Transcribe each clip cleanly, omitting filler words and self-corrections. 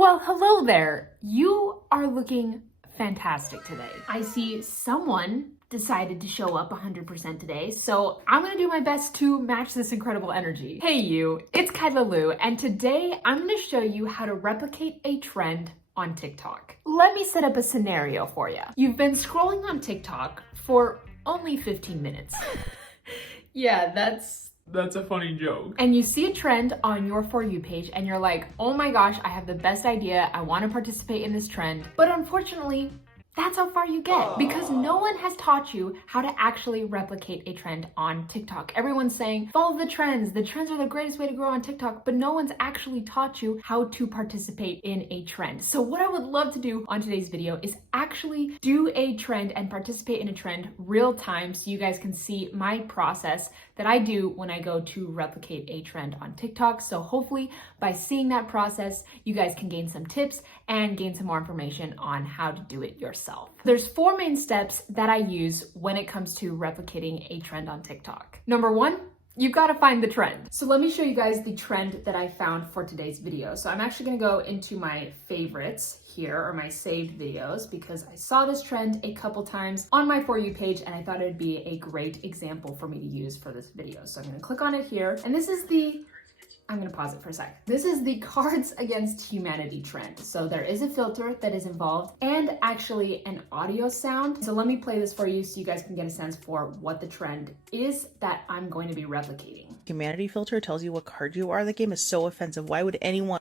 Well, hello there. You are looking fantastic today. I see someone decided to show up 100% today, so I'm gonna do my best to match this incredible energy. Hey you, it's Kyla Lou, and today I'm gonna show you how to replicate a trend on TikTok. Let me set up a scenario for you. You've been scrolling on TikTok for only 15 minutes. Yeah, that's a funny joke. And you see a trend on your For You page and you're like, oh my gosh, I have the best idea. I want to participate in this trend. But unfortunately, that's how far you get because no one has taught you how to actually replicate a trend on TikTok. Everyone's saying, follow the trends. The trends are the greatest way to grow on TikTok, but no one's actually taught you how to participate in a trend. So what I would love to do on today's video is actually do a trend and participate in a trend real time so you guys can see my process that I do when I go to replicate a trend on TikTok. So hopefully by seeing that process, you guys can gain some tips and gain some more information on how to do it yourself. There's 4 main steps that I use when it comes to replicating a trend on TikTok. Number 1, you've got to find the trend. So let me show you guys the trend that I found for today's video. So I'm actually going to go into my favorites here, or my saved videos, because I saw this trend a couple times on my For You page and I thought it'd be a great example for me to use for this video. So I'm going to click on it here, and this is I'm gonna pause it for a sec. This is the Cards Against Humanity trend. So there is a filter that is involved and actually an audio sound. So let me play this for you so you guys can get a sense for what the trend is that I'm going to be replicating. Humanity filter tells you what card you are. The game is so offensive. Why would anyone?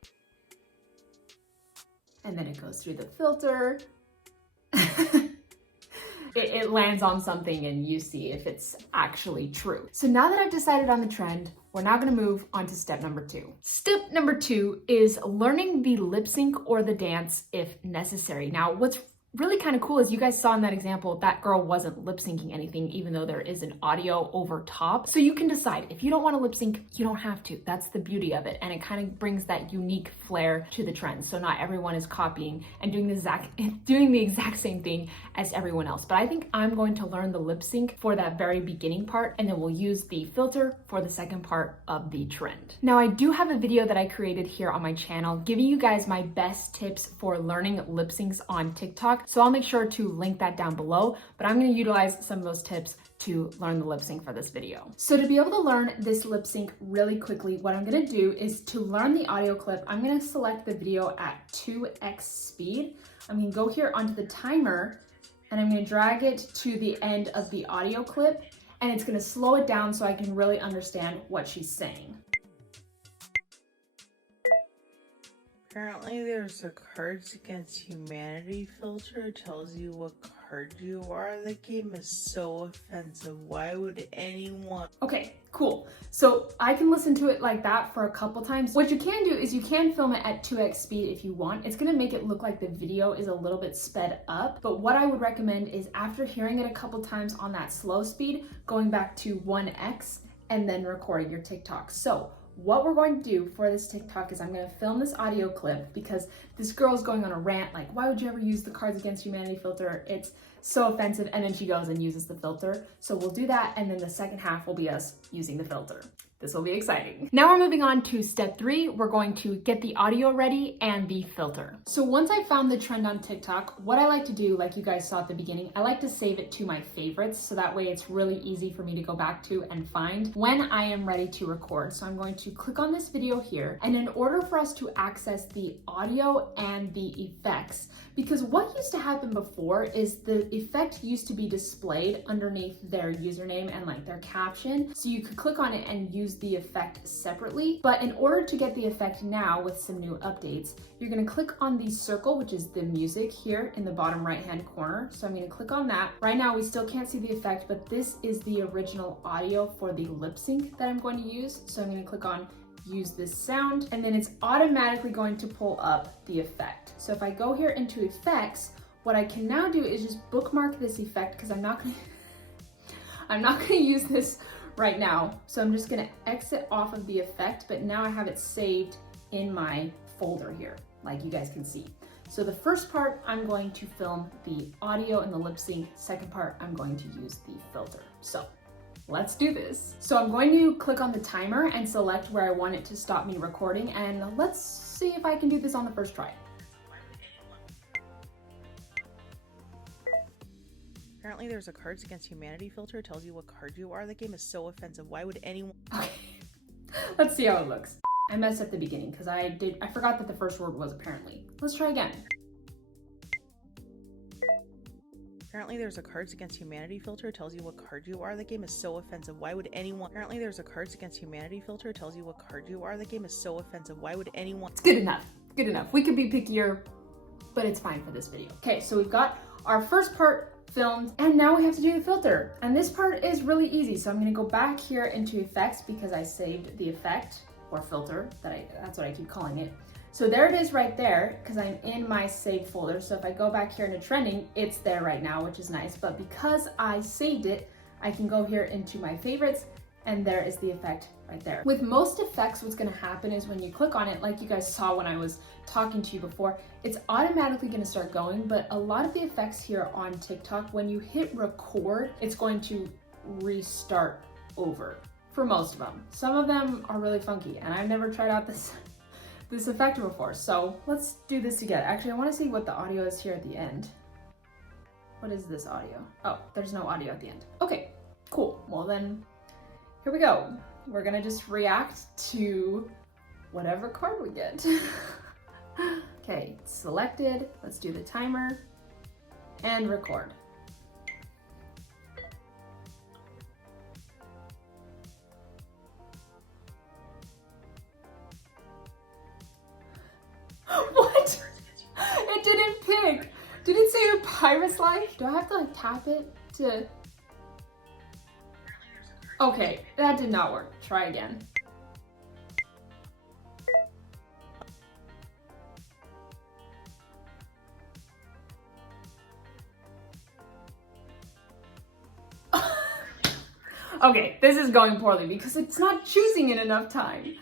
And then it goes through the filter. It lands on something and you see if it's actually true. So now that I've decided on the trend, we're now gonna move on to step number 2. Step number 2 is learning the lip sync or the dance if necessary. Now, what's really kind of cool is you guys saw in that example, that girl wasn't lip syncing anything, even though there is an audio over top. So you can decide if you don't want to lip sync, you don't have to. That's the beauty of it. And it kind of brings that unique flair to the trend. So not everyone is copying and doing the exact same thing as everyone else. But I think I'm going to learn the lip sync for that very beginning part, and then we'll use the filter for the second part of the trend. Now, I do have a video that I created here on my channel giving you guys my best tips for learning lip syncs on TikTok. So I'll make sure to link that down below, but I'm gonna utilize some of those tips to learn the lip sync for this video. So to be able to learn this lip sync really quickly, what I'm gonna do is to learn the audio clip, I'm gonna select the video at 2x speed. I'm gonna go here onto the timer and I'm gonna drag it to the end of the audio clip, and it's gonna slow it down so I can really understand what she's saying. Apparently there's a Cards Against Humanity filter. It tells you what card you are. The game is so offensive. Why would anyone? Okay, cool. So I can listen to it like that for a couple times. What you can do is you can film it at 2x speed if you want. It's gonna make it look like the video is a little bit sped up. But what I would recommend is after hearing it a couple times on that slow speed, going back to 1x and then recording your TikTok. So what we're going to do for this TikTok is I'm going to film this audio clip because this girl's going on a rant like, why would you ever use the Cards Against Humanity filter? It's so offensive. And then she goes and uses the filter. So we'll do that. And then the second half will be us using the filter. This will be exciting. Now we're moving on to step 3. We're going to get the audio ready and the filter. So once I found the trend on TikTok, what I like to do, like you guys saw at the beginning, I like to save it to my favorites. So that way it's really easy for me to go back to and find when I am ready to record. So I'm going to click on this video here. And in order for us to access the audio and the effects, because what used to happen before is the effect used to be displayed underneath their username and like their caption. So you could click on it and use the effect separately. But in order to get the effect now with some new updates, you're gonna click on the circle, which is the music here in the bottom right-hand corner. So I'm gonna click on that. Right now, we still can't see the effect, but this is the original audio for the lip sync that I'm going to use. So I'm gonna click on use this sound, and then it's automatically going to pull up the effect. So if I go here into effects, what I can now do is just bookmark this effect because I'm not gonna use this right now. So I'm just gonna exit off of the effect, but now I have it saved in my folder here, like you guys can see. So the first part, I'm going to film the audio and the lip sync. Second part, I'm going to use the filter. So let's do this. So I'm going to click on the timer and select where I want it to stop me recording, and let's see if I can do this on the first try. Apparently there's a Cards Against Humanity filter. It tells you what card you are. That game is so offensive. Why would anyone... Okay, let's see how it looks. I messed up the beginning because I forgot that the first word was apparently. Let's try again. Apparently there's a Cards Against Humanity filter. It tells you what card you are. That game is so offensive. Why would anyone... Apparently there's a Cards Against Humanity filter. It tells you what card you are. That game is so offensive. Why would anyone... It's good enough. Good enough. We could be pickier, but it's fine for this video. Okay, so we've got our first part filmed, and now we have to do the filter. And this part is really easy. So I'm gonna go back here into effects because I saved the effect or filter, that's what I keep calling it. So there it is right there because I'm in my saved folder. So if I go back here into trending, it's there right now, which is nice. But because I saved it, I can go here into my favorites and there is the effect right there. With most effects, what's gonna happen is when you click on it, like you guys saw when I was talking to you before, it's automatically gonna start going, but a lot of the effects here on TikTok, when you hit record, it's going to restart over for most of them. Some of them are really funky and I've never tried out this effect before. So let's do this together. Actually, I wanna see what the audio is here at the end. What is this audio? Oh, there's no audio at the end. Okay, cool. Well then, here we go. We're gonna just react to whatever card we get. Okay, selected. Let's do the timer and record. What? It didn't pick. Did it say a pirate's life? Do I have to like tap it to... Okay, that did not work. Try again. Okay, this is going poorly because it's not choosing in enough time.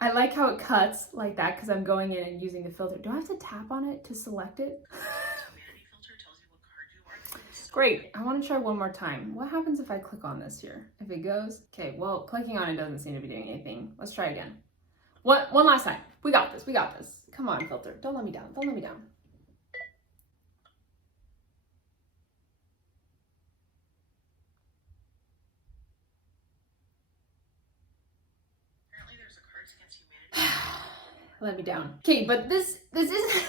I like how it cuts like that because I'm going in and using the filter. Do I have to tap on it to select it? Great, I want to try one more time. What happens if I click on this here? If it goes, okay, well, clicking on it doesn't seem to be doing anything. Let's try again. One last time. We got this, we got this. Come on, filter, don't let me down, don't let me down. Apparently there's a Cards Against Humanity. Let me down. Okay, but this isn't...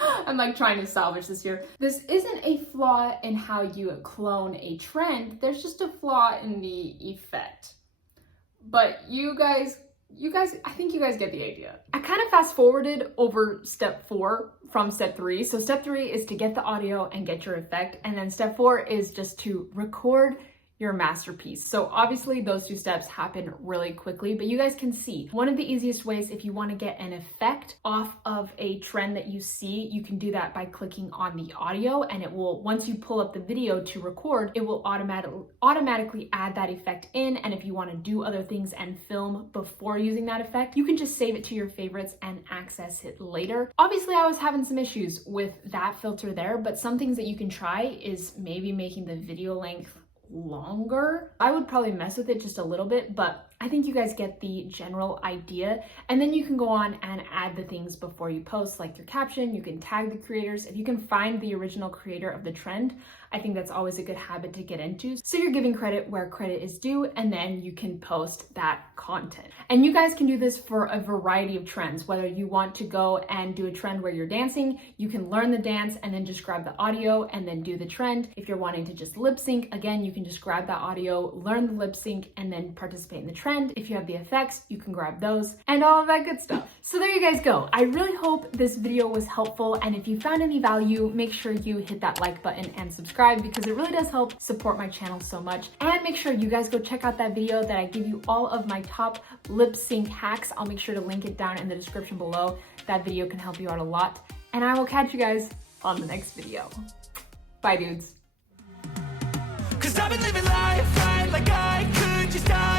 I'm like trying to salvage this here. This isn't a flaw in how you clone a trend. There's just a flaw in the effect. But you guys, I think you guys get the idea. I kind of fast forwarded over step 4 from step 3. So step 3 is to get the audio and get your effect. And then step 4 is just to record your masterpiece. So obviously those 2 steps happen really quickly, but you guys can see one of the easiest ways if you want to get an effect off of a trend that you see, you can do that by clicking on the audio, and it will, once you pull up the video to record, it will automatically add that effect in. And if you want to do other things and film before using that effect, you can just save it to your favorites and access it later. Obviously I was having some issues with that filter there, but some things that you can try is maybe making the video length longer. I would probably mess with it just a little bit, but I think you guys get the general idea. And then you can go on and add the things before you post, like your caption. You can tag the creators. If you can find the original creator of the trend, I think that's always a good habit to get into. So you're giving credit where credit is due, and then you can post that content. And you guys can do this for a variety of trends. Whether you want to go and do a trend where you're dancing, you can learn the dance and then just grab the audio and then do the trend. If you're wanting to just lip sync, again, you can just grab that audio, learn the lip sync, and then participate in the trend. If you have the effects, you can grab those and all of that good stuff. So there you guys go. I really hope this video was helpful, and if you found any value, make sure you hit that like button and subscribe, because it really does help support my channel so much. And make sure you guys go check out that video that I give you all of my top lip sync hacks. I'll make sure to link it down in the description below. That video can help you out a lot. And I will catch you guys on the next video. Bye, dudes. 'Cause I've been living life right like I could just die.